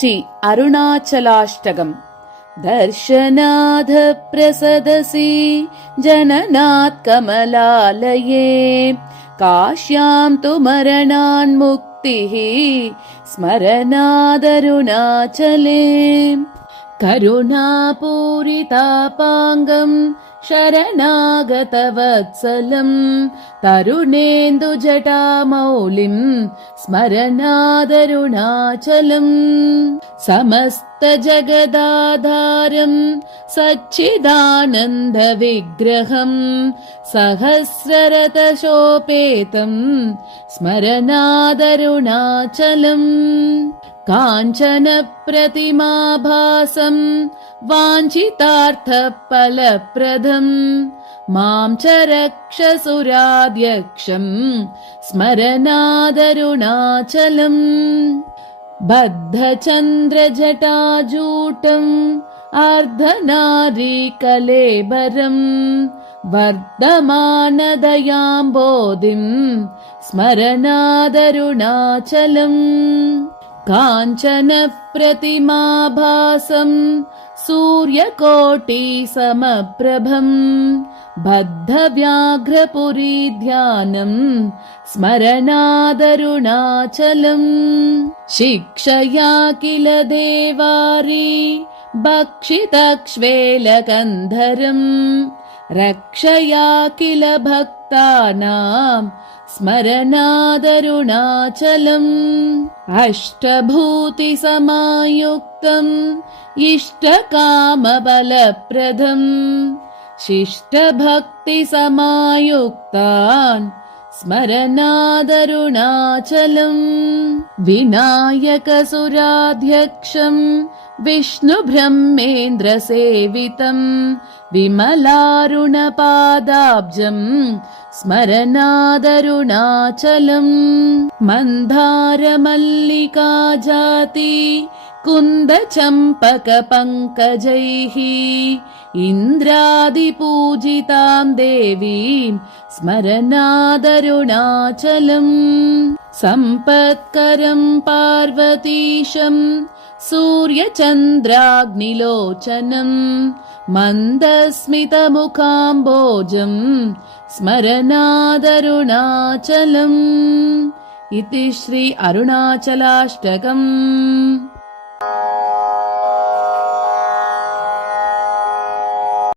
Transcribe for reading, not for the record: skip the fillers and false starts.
श्री अरुणाचलाष्टकम्। दर्शनाथ प्रसदसि जननात् कमलालये, काश्यां तु मरणान्मुक्तिः स्मरणादरुणाचले। करुणापूरितापाङ्गम् शरणागतवत्सलम्, तरुणेन्दुजटामौलिम् स्मरणादरुणाचलम्। समस्तजगदाधारम् सच्चिदानन्दविग्रहम्, सहस्ररथशोपेतम् स्मरणादरुणाचलम्। काञ्चनप्रतिमाभासम् वाञ्छितार्थफलप्रदम्, मां च रक्षसुराध्यक्षम् स्मरणादरुणाचलम्। बद्धचन्द्रजटाजूटम् अर्धनारीकलेबरम्, वर्धमानदयाम्बोधिम् स्मरणादरुणाचलम्। काञ्चनप्रतिमाभासम् सूर्यकोटिसमप्रभम्, बद्धव्याघ्रपुरीध्यानम् स्मरणादरुणाचलम्। शिक्षया किल देवारी भक्षितक्ष्वेलकन्धरम्, रक्षया किल भक्तानाम् स्मरणादरुणाचलम्। अष्टभूतिसमायुक्तम् इष्टकामबलप्रदम्, शिष्टभक्तिसमायुक्तान् स्मरणादरुणाचलम्। विनायकसुराध्यक्षम् विष्णुब्रह्मेन्द्रसेवितम्, विमलारुणपादाब्जम् स्मरणादरुणाचलम्। मन्दारमल्लिकाजाति कुन्दचम्पकपङ्कजैः, इन्द्रादिपूजितां देवीं स्मरणादरुणाचलम्। सम्पत्करं पार्वतीशं सूर्यचन्द्राग्निलोचनम्, मन्दस्मितमुखाम्बोजम् स्मरणादरुणाचलम्। इति श्री अरुणाचलाष्टकम्।